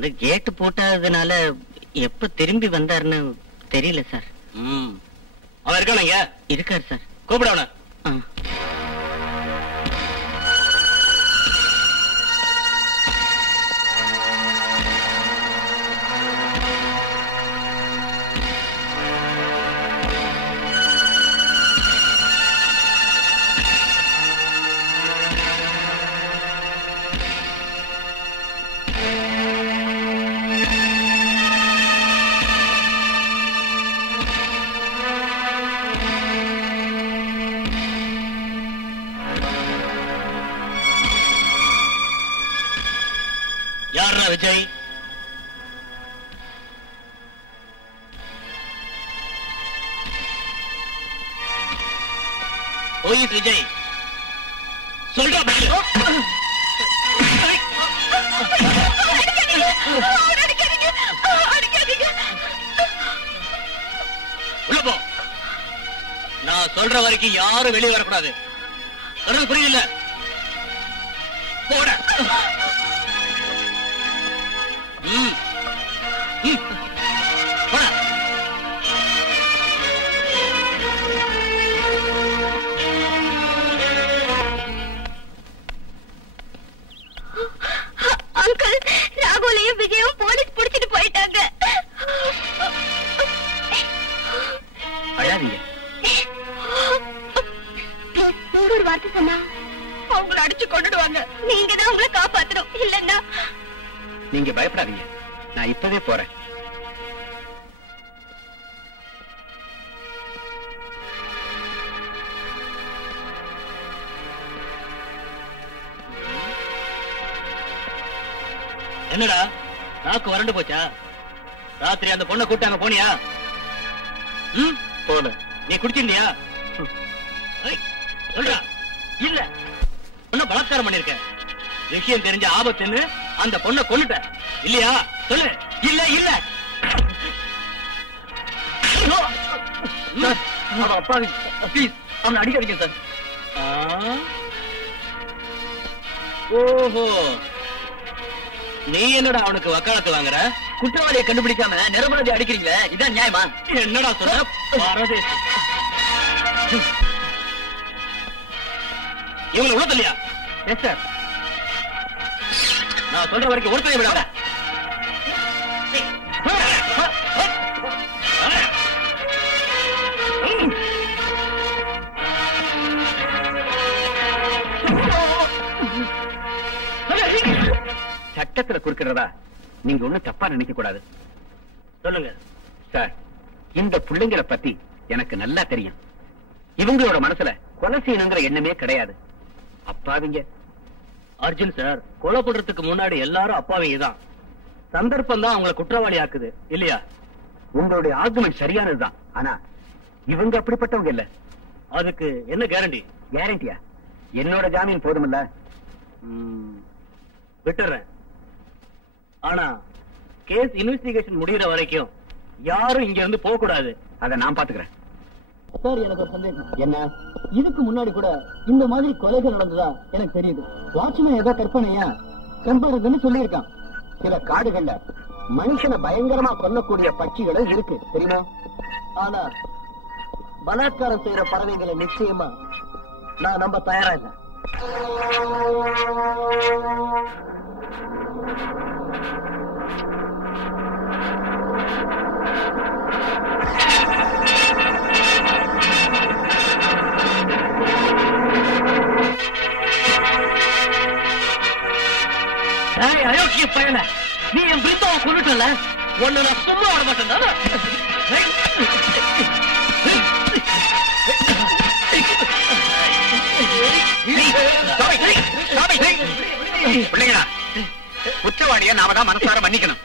அது கேட்டு போட்டதுனால எப்ப திரும்பி வந்தாருன்னு தெரியல சார். அவன் இருக்கானுங்க? இருக்காரு சார். கூப்பிட அவன. யாரா விஜய்? ஓயிஸ் விஜய் சொல்றா பதில். உள்ள போ. நான் சொல்ற வரைக்கும் யாரும் வெளியே வரக்கூடாது. சொல்றது புரியல? போட. அங்கிள், ராகுலையும் விஜயும் போலீஸ் பிடிச்சிட்டு போயிட்டாங்க. அழாதீங்க. ஒரு வார்த்தை சொன்னா அவங்களை அடிச்சு கொண்டுடுவாங்க. நீங்க தான் உங்களை காப்பாத்தணும். இல்லன்னா நீங்க பயப்படாதீங்க. நான் இப்பவே போறேன். என்னடா நாக்கு வறண்டு போச்சா? ராத்திரி அந்த பொண்ணை கூட்டாங்க போனியா? போல. நீ குடிச்சிருந்தியா? சொல்றா. இல்ல பொண்ண பலாத்காரம் பண்ணிருக்க. விஷயம் தெரிஞ்ச ஆபத்துன்னு அந்த பொண்ணை கொன்னுட்ட இல்லையா? சொல்லு. இல்ல இல்ல. அப்பா ப்ளீஸ் அவனை அடிக்காதீங்க சார். ஓஹோ, நீ என்னடா அவனுக்கு வக்காலத்து வாங்குற? குற்றவாளியை கண்டுபிடிக்காம நிரபராதி அடிக்கிறீங்களே, இதான் நியாயமா? என்னடா சொல்ற? பரதேசி. இவங்களை உள்ள தள்ளியா? Yes sir. நான் சொல்ற வரைக்கும் ஒருத்தரையும் விடாத. சட்டத்துல குறுக்கிறதா நீங்க ஒண்ணும் தப்பா நினைக்க கூடாது. சொல்லுங்க சார். இந்த பிள்ளைங்களை பத்தி எனக்கு நல்லா தெரியும். இவங்களோட மனசுல கொலை செய்யணுங்கிற எண்ணமே கிடையாது. அப்பாவிங்க. அர்ஜுன் சார், கொலை பண்றதுக்கு முன்னாடி எல்லாரும் அப்பாவிங்க தான். சந்தர்ப்பம் தான் அவங்களை குற்றவாளி ஆக்குது இல்லையா? உங்களுடைய ஆர்குமெண்ட் சரியானதுதான். ஆனா இவங்க அப்படிப்பட்டவங்க இல்ல. அதுக்கு என்ன கேரண்டி? கேரண்டியா? என்னோட ஜாமீன் போதுமில்ல. விட்டுறேன். ஆனா கேஸ் இன்வெஸ்டிகேஷன் முடிகிற வரைக்கும் யாரும் இங்க இருந்து போக கூடாது. அதை நான் பாத்துக்கிறேன். சார், எனக்கு ஒரு சந்தேகம். என்ன? இதுக்கு முன்னாடி கூட இந்த மாதிரி கொலைகள் நடந்ததா எனக்கு தெரியுது. வாட்ச்மேன் ஏதோ கற்பனையா கண்பாருன்னு சொல்லியிருக்கான். சில காடுகள்ல மனுஷனை பயங்கரமா கொல்லக்கூடிய பட்சிகளும் இருக்கு தெரியுமா? ஆனா பலாத்காரம் செய்யற பறவைகளை நிச்சயமா நான் நம்ப தயாரா இல்லை. அயோக்கிய பயல, நீ என் பிரித்தாவை கொண்டுட்டல. உன்னை நான் சும்மா விட மாட்டேன் தானே? பிள்ளைங்களா, குற்றவாளியை நாம தான் மனசார மன்னிக்கணும்.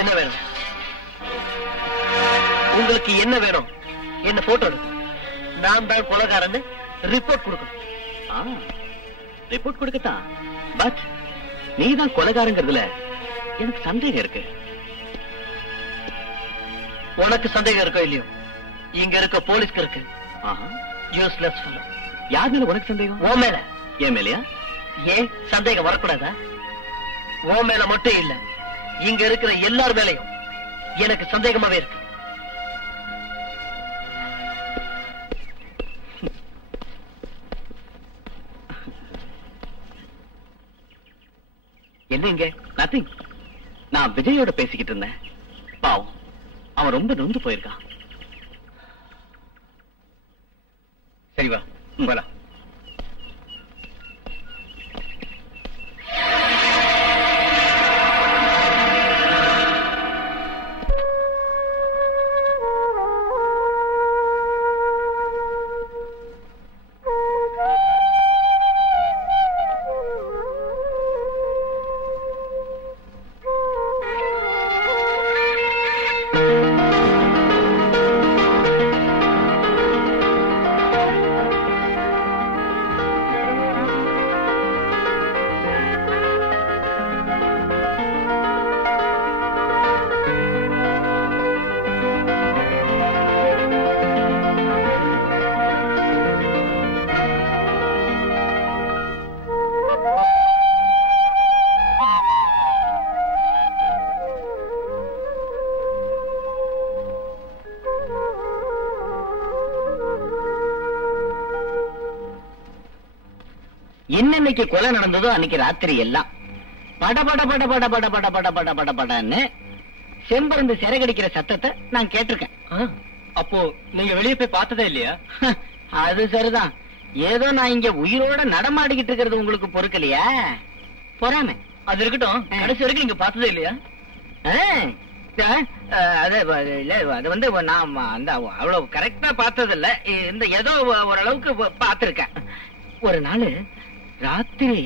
என்ன வேணும்? உங்களுக்கு என்ன வேணும்? என்ன போட்டோ எடுத்து நான் தான் கொலைகாரன்னு ரிப்போர்ட் கொடுக்கணும். ரிப்போர்ட் கொடுக்கத்தான். பட் நீதான் கொலைகாரங்கிறதுல எனக்கு சந்தேகம் இருக்கு. உனக்கு சந்தேகம் இருக்கோ இல்லையோ, இங்க இருக்க போலீஸ்க்கு இருக்கு. Useless fellow. யார் மேல உனக்கு சந்தேகம்? ஓ மேல. ஏன் மேலையா? ஏன் சந்தேகம் வரக்கூடாதா? ஓ மேல மட்டும் இல்ல, இங்க இருக்கிற எல்லார் மேலையும் எனக்கு சந்தேகமாவே இருக்கு. என்னங்க? நத்திங். நான் விஜயோட பேசிக்கிட்டு இருந்தேன். பாவம், அவன் ரொம்ப நொந்து போயிருக்கான். சரி வா போலாம். என்னன்னைக்கு கொலை நடந்ததோ அன்னைக்கு ராத்திரி எல்லாம் பட பட பட பட பட பட பட பட பட படன்னு செம்பருந்து சிறகடிக்கிற சத்தத்தை நான் கேட்டிருக்கேன். அப்போ நீங்க வெளியே போய் பார்த்ததே இல்லையா? அது சரிதான். ஏதோ நான் இங்க உயிரோட நடமாடிக்கிட்டு இருக்கிறது உங்களுக்கு பொறுக்கலையா? பொறாம. அது இருக்கட்டும், கடைசி வரைக்கும் நீங்க பார்த்ததே இல்லையா? அது வந்து நான் அந்த அவ்வளவு கரெக்டா பார்த்தது இல்ல. இந்த ஏதோ ஓரளவுக்கு பார்த்திருக்கேன். ஒரு நாள் ராத்திரி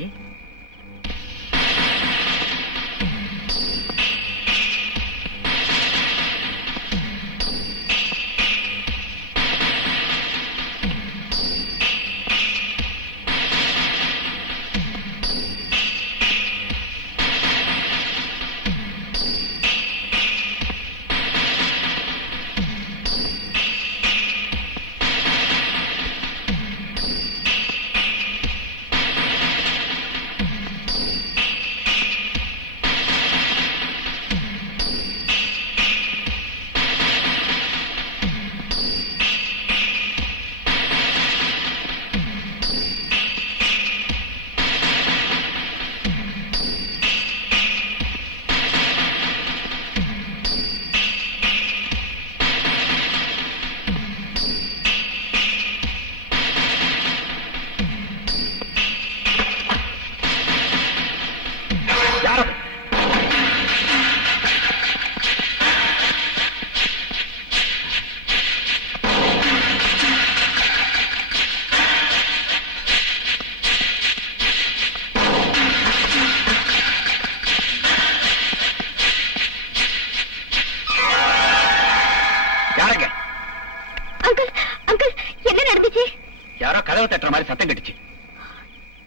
யாரோ கதவை தட்டுற மாதிரி சத்தம் கட்டுச்சு.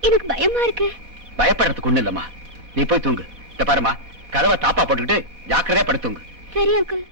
எனக்கு பயமா இருக்கு. பயப்படுறதுக்கு ஒண்ணு இல்லம்மா, நீ போய் தூங்கு. பாருமா, கதவை தாப்பா போட்டுக்கிட்டு ஜாக்கிரதையா படுத்துங்க. சரி அங்கிள்.